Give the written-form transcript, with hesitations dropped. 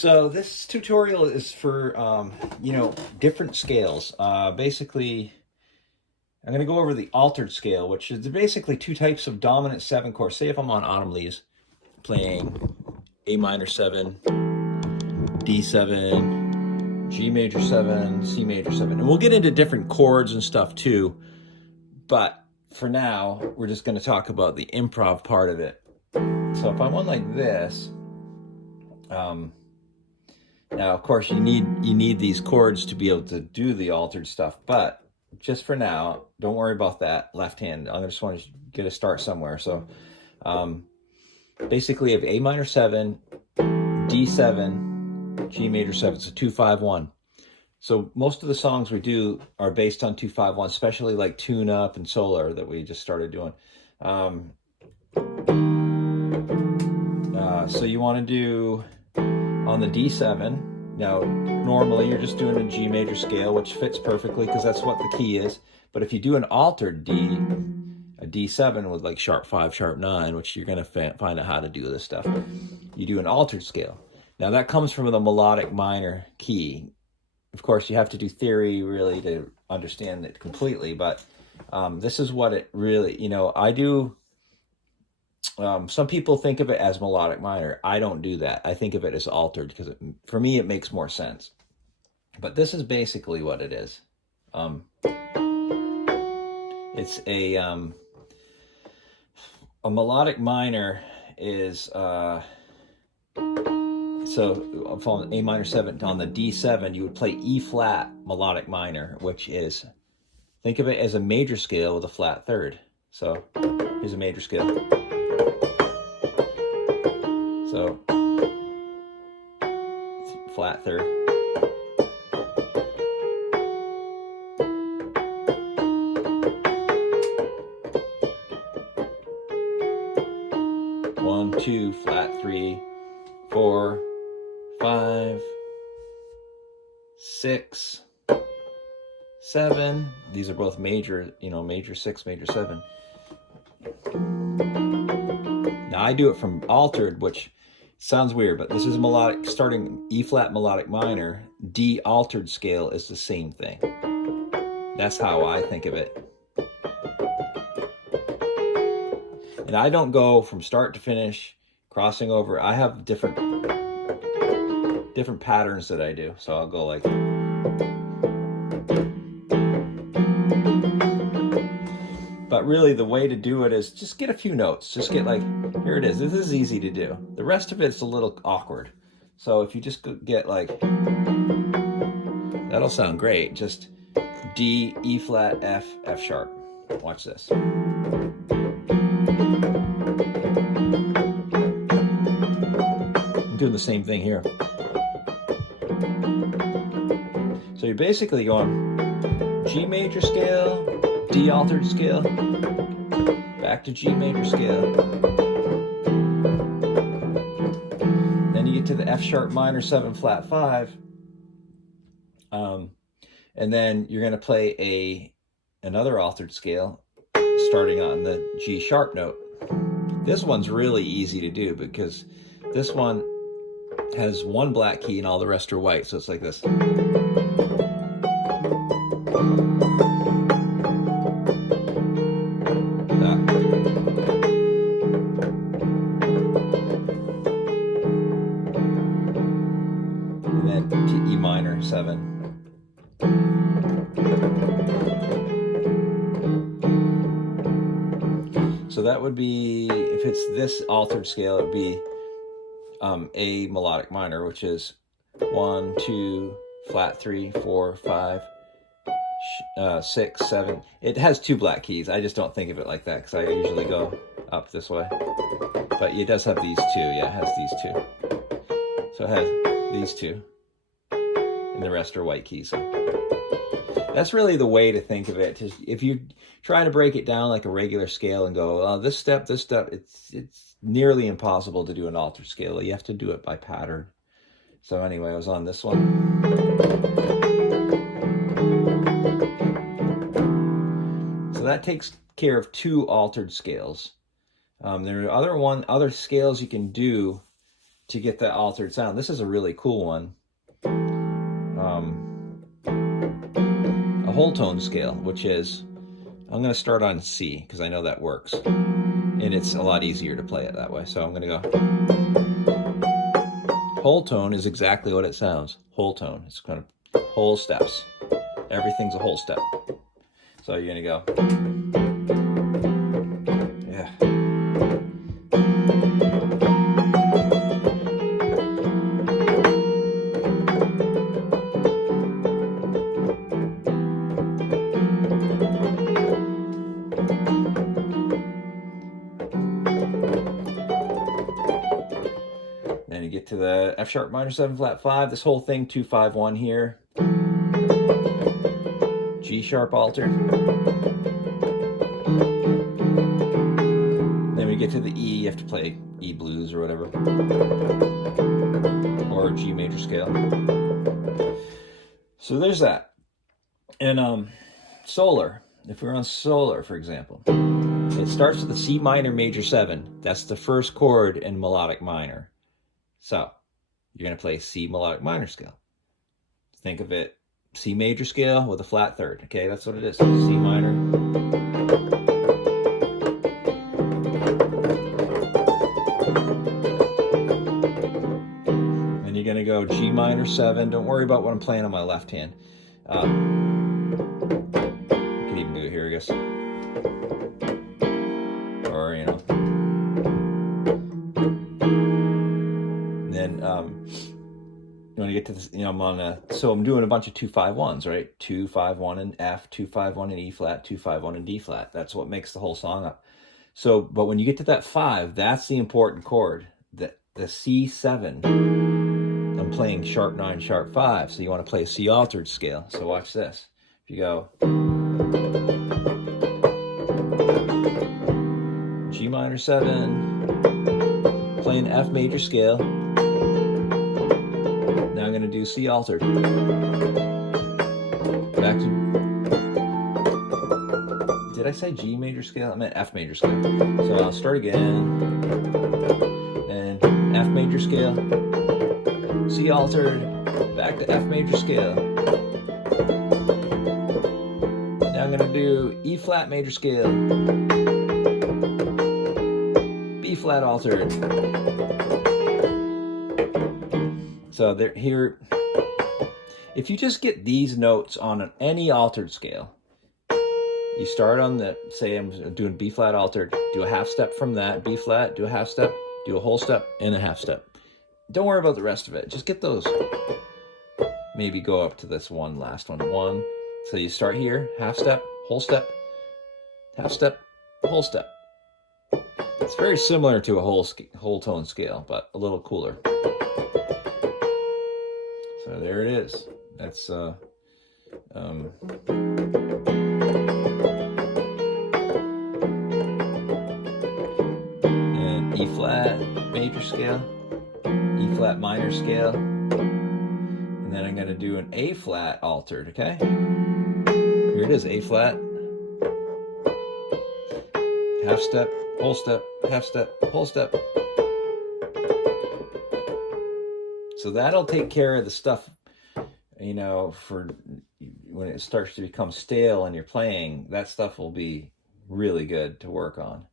So this tutorial is for, different scales. Basically, I'm going to go over the altered scale, which is basically two types of dominant seven chords. Say if I'm on Autumn Leaves playing A minor 7, D7, G major 7, C major 7. And we'll get into different chords and stuff too. But for now, we're just going to talk about the improv part of it. So if I'm on like this, now, of course, you need these chords to be able to do the altered stuff, but just for now, don't worry about that left hand. I just want to get a start somewhere. So basically, you have A minor 7, D7, G major 7, so 2-5-1. So most of the songs we do are based on 2-5-1, especially like Tune Up and Solar that we just started doing. So you want to do on the D7. Now, normally you're just doing a G major scale, which fits perfectly because that's what the key is. But if you do an altered D, a D7 with like sharp 5, sharp 9, which you're going to find out how to do this stuff, you do an altered scale. Now, that comes from the melodic minor key. Of course, you have to do theory really to understand it completely, but this is what it really, I do. Some people think of it as melodic minor. I don't do that. I think of it as altered because for me, it makes more sense. But this is basically what it is. It's a melodic minor is, so from A minor 7 on the D7, you would play E flat melodic minor, which is, think of it as a major scale with a flat third. So here's a major scale. So, flat third. One, two, flat 3, 4, 5, 6, 7. These are both major, major 6, major 7. Now I do it from altered, which sounds weird, but this is melodic, starting E flat melodic minor. D altered scale is the same thing. That's how I think of it. And I don't go from start to finish, crossing over. I have different patterns that I do. So I'll go like, but really the way to do it is just get a few notes. Just get like, here it is. This is easy to do. The rest of it's a little awkward. So if you just get like, that'll sound great. Just D, E flat, F, F sharp. Watch this. I'm doing the same thing here. So you're basically going G major scale, D altered scale, back to G major scale. Then you get to the F sharp minor 7 flat 5. And then you're going to play another altered scale starting on the G sharp note. This one's really easy to do because this one has one black key and all the rest are white. So it's like this. And then to E minor 7. So that would be, if it's this altered scale, it would be A melodic minor, which is 1, 2, flat 3, 4, 5, 6, 7. It has 2 black keys. I just don't think of it like that because I usually go up this way. But it does have these 2. Yeah, it has these 2. So it has these 2. And the rest are white keys. So that's really the way to think of it. If you're trying to break it down like a regular scale and go, oh, this step, it's nearly impossible to do an altered scale. You have to do it by pattern. So anyway, I was on this one. So that takes care of 2 altered scales. There are other scales you can do to get that altered sound. This is a really cool one. A whole tone scale, which is, I'm going to start on C because I know that works. And it's a lot easier to play it that way. So I'm going to go. Whole tone is exactly what it sounds. Whole tone. It's kind of whole steps. Everything's a whole step. So you're going to go. Yeah. Then you get to the F sharp minor 7 flat 5. This whole thing 2 5 1 here. G sharp altered. Then we get to the E. You have to play E blues or whatever, or G major scale. So there's that. And solar. If we're on solar, for example, it starts with a C minor major 7. That's the first chord in melodic minor. So you're going to play C melodic minor scale. Think of it, C major scale with a flat third. Okay, that's what it is. C minor. And you're going to go G minor 7. Don't worry about what I'm playing on my left hand. You can even do it here, I guess. Or, you know. Then when you get to this, you know, I'm doing a bunch of 2 5 1s, right? 2 5 1 in F, 2 5 1 in E flat, 2 5 1 in D flat. That's what makes the whole song up. So, but when you get to that 5, that's the important chord. The C7. I'm playing sharp 9, sharp 5. So you want to play a C altered scale. So watch this. If you go G minor 7, playing F major scale. Now I'm going to do C altered. Back to, did I say G major scale? I meant F major scale. So I'll start again. And F major scale. C altered. Back to F major scale. Now I'm going to do E flat major scale. B flat altered. So here, if you just get these notes on any altered scale, you start on the, say I'm doing B flat altered, do a half step from that, B flat, do a half step, do a whole step, and a half step. Don't worry about the rest of it. Just get those. Maybe go up to this one, last one. 1. So you start here, half step, whole step, half step, whole step. It's very similar to a whole tone scale, but a little cooler. So there it is. That's and E flat major scale, E flat minor scale, and then I'm going to do an A flat altered. Okay, here it is, A flat, half step, whole step, half step, whole step. So that'll take care of the stuff, you know, for when it starts to become stale and you're playing, that stuff will be really good to work on.